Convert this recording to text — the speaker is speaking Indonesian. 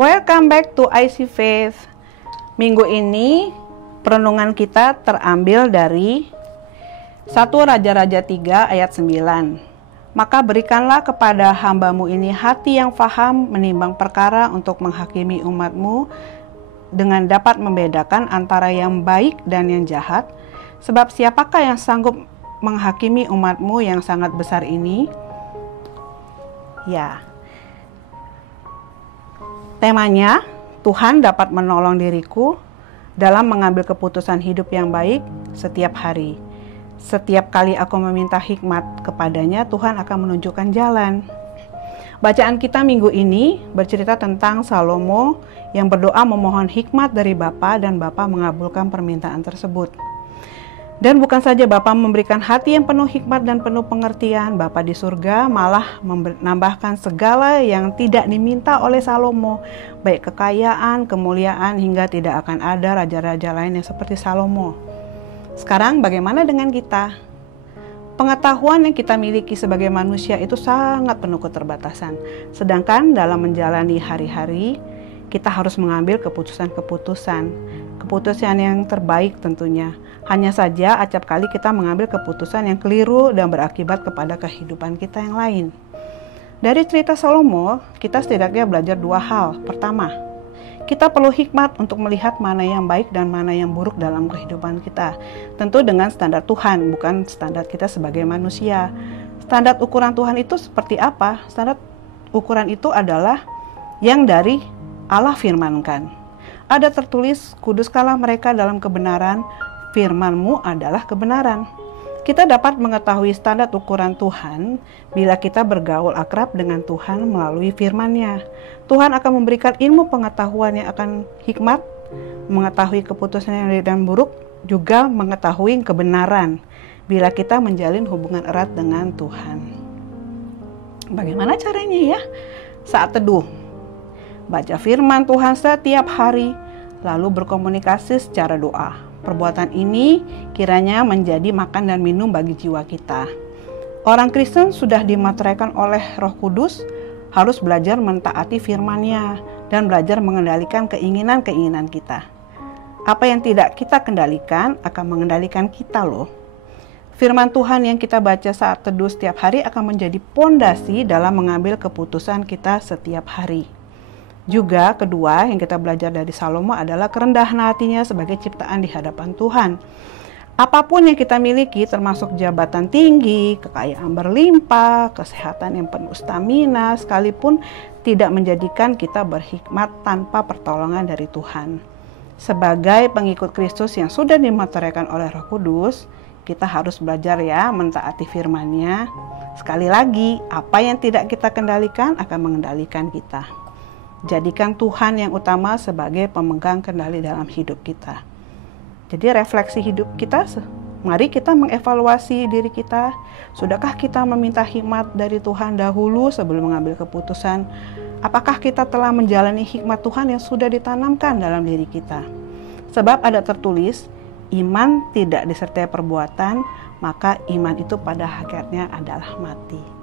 Welcome back to IC Faith. Minggu ini perenungan kita terambil dari 1 Raja-Raja 3 ayat 9. Maka berikanlah kepada hambamu ini hati yang faham menimbang perkara untuk menghakimi umatmu dengan dapat membedakan antara yang baik dan yang jahat. Sebab siapakah yang sanggup menghakimi umatmu yang sangat besar ini? Ya, temanya, Tuhan dapat menolong diriku dalam mengambil keputusan hidup yang baik setiap hari. Setiap kali aku meminta hikmat kepadanya, Tuhan akan menunjukkan jalan. Bacaan kita minggu ini bercerita tentang Salomo yang berdoa memohon hikmat dari Bapa dan Bapa mengabulkan permintaan tersebut. Dan bukan saja Bapa memberikan hati yang penuh hikmat dan penuh pengertian, Bapa di surga malah menambahkan segala yang tidak diminta oleh Salomo, baik kekayaan, kemuliaan, hingga tidak akan ada raja-raja lain yang seperti Salomo. Sekarang bagaimana dengan kita? Pengetahuan yang kita miliki sebagai manusia itu sangat penuh keterbatasan. Sedangkan dalam menjalani hari-hari, kita harus mengambil keputusan yang terbaik tentunya. Hanya saja acap kali kita mengambil keputusan yang keliru dan berakibat kepada kehidupan kita yang lain. Dari cerita Salomo, kita setidaknya belajar 2 hal. Pertama, kita perlu hikmat untuk melihat mana yang baik dan mana yang buruk dalam kehidupan kita. Tentu dengan standar Tuhan, bukan standar kita sebagai manusia. Standar ukuran Tuhan itu seperti apa? Standar ukuran itu adalah yang dari Allah firmankan. Ada tertulis, kuduskalah mereka dalam kebenaran, firman-Mu adalah kebenaran. Kita dapat mengetahui standar ukuran Tuhan bila kita bergaul akrab dengan Tuhan melalui firman-Nya. Tuhan akan memberikan ilmu pengetahuan yang akan hikmat, mengetahui keputusan yang baik dan buruk, juga mengetahui kebenaran bila kita menjalin hubungan erat dengan Tuhan. Bagaimana caranya ya? Saat teduh, baca firman Tuhan setiap hari, lalu berkomunikasi secara doa. Perbuatan ini kiranya menjadi makan dan minum bagi jiwa kita. Orang Kristen sudah dimateraikan oleh Roh Kudus, harus belajar mentaati firman-Nya dan belajar mengendalikan keinginan-keinginan kita. Apa yang tidak kita kendalikan akan mengendalikan kita loh. Firman Tuhan yang kita baca saat teduh setiap hari akan menjadi pondasi dalam mengambil keputusan kita setiap hari. Juga kedua yang kita belajar dari Salomo adalah kerendahan hatinya sebagai ciptaan di hadapan Tuhan. Apapun yang kita miliki termasuk jabatan tinggi, kekayaan berlimpah, kesehatan yang penuh stamina, sekalipun tidak menjadikan kita berhikmat tanpa pertolongan dari Tuhan. Sebagai pengikut Kristus yang sudah dimateraikan oleh Roh Kudus, kita harus belajar ya mentaati firman-Nya. Sekali lagi, apa yang tidak kita kendalikan akan mengendalikan kita. Jadikan Tuhan yang utama sebagai pemegang kendali dalam hidup kita. Jadi refleksi hidup kita, mari kita mengevaluasi diri kita. Sudahkah kita meminta hikmat dari Tuhan dahulu sebelum mengambil keputusan? Apakah kita telah menjalani hikmat Tuhan yang sudah ditanamkan dalam diri kita? Sebab ada tertulis, iman tidak disertai perbuatan, maka iman itu pada hakikatnya adalah mati.